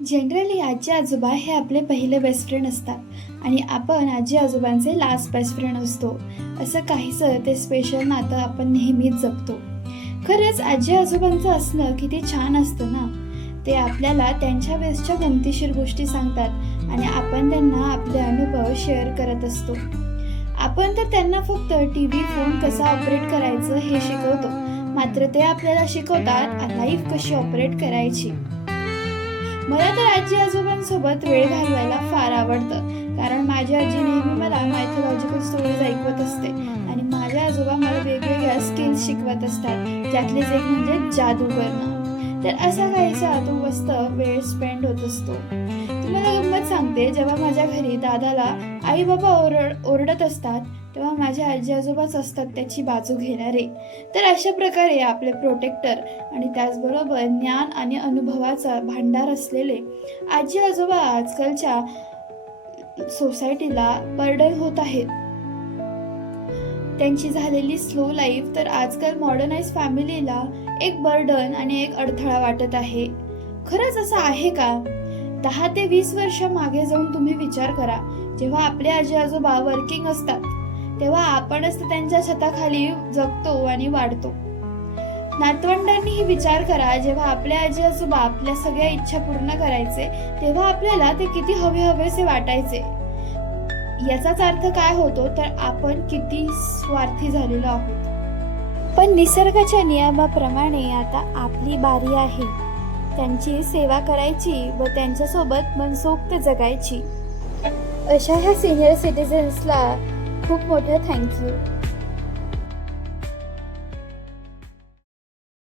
Generally आजी आजोबा हे आपले पहिले बेस्ट फ्रेंड असतात आणि आपण आजी आजोबांचे लास्ट बेस्ट फ्रेंड असतो. असं काहीसं ते स्पेशल नातं आपण नेहमीच जपतो. खरंच आजी आजोबांचं असणं किती छान असतं ना. ते आपल्याला त्यांच्या वेळेसच्या गमतीशीर गोष्टी सांगतात आणि आपण त्यांना आपले अनुभव शेअर करत असतो. आपण तर त्यांना फक्त टीव्ही फोन कसा ऑपरेट करायचं हे शिकवतो, मात्र ते आपल्याला शिकवतात लाईफ कशी ऑपरेट करायची. मला तर आजी आजोबांसोबत वेळ घालवायला फार आवडतं, कारण माझी आजी नेहमी मला मायथॉलॉजिकल स्टोरीज ऐकवत असते आणि माझे आजोबा मला वेगवेगळ्या स्किल्स शिकवत असतात, ज्यातलीच एक म्हणजे जादू करणं. तर असा काहीसा तो मस्त वेळ स्पेंड होत असतो. तुम्हाला गंमत सांगते, जेव्हा माझ्या घरी दादाला आई बाबा ओरडत असतात, तेव्हा माझे आजी आजोबाच असतात त्याची बाजू घेणारे. तर अशा प्रकारे आपले प्रोटेक्टर आणि त्याचबरोबर ज्ञान आणि अनुभवाचा भांडार असलेले आजी आजोबा आजकालच्या सोसायटीला बर्डन होत आहेत. त्यांची झालेली स्लो लाईफ तर आजकाल मॉडर्नाइज फॅमिलीला एक बर्डन आणि एक अडथळा वाटत आहे. खरंच असं आहे का? 10 ते 20 वर्ष मागे जाऊन तुम्ही विचार करा. जेव्हा आपले आजी आजोबा वर्किंग असतात, तेव्हा आपणच त्यांच्या छताखाली जगतो आणि वाढतो. नातवंडांनीही विचार करा, जेव्हा आपले आजी आजोबा आपल्या सगळ्या इच्छा पूर्ण करायचे, तेव्हा आपल्याला ते किती हवेसे वाटायचे. याचाच अर्थ काय होतो, तर आपण किती स्वार्थी झालेलो आहोत. पण निसर्गाच्या नियमाप्रमाणे आता आपली बारी आहे त्यांची सेवा करायची व त्यांच्यासोबत मनसोक्त जगायची. अशा ह्या सिनियर सिटिझन्सला खूप मोठं थँक्यू.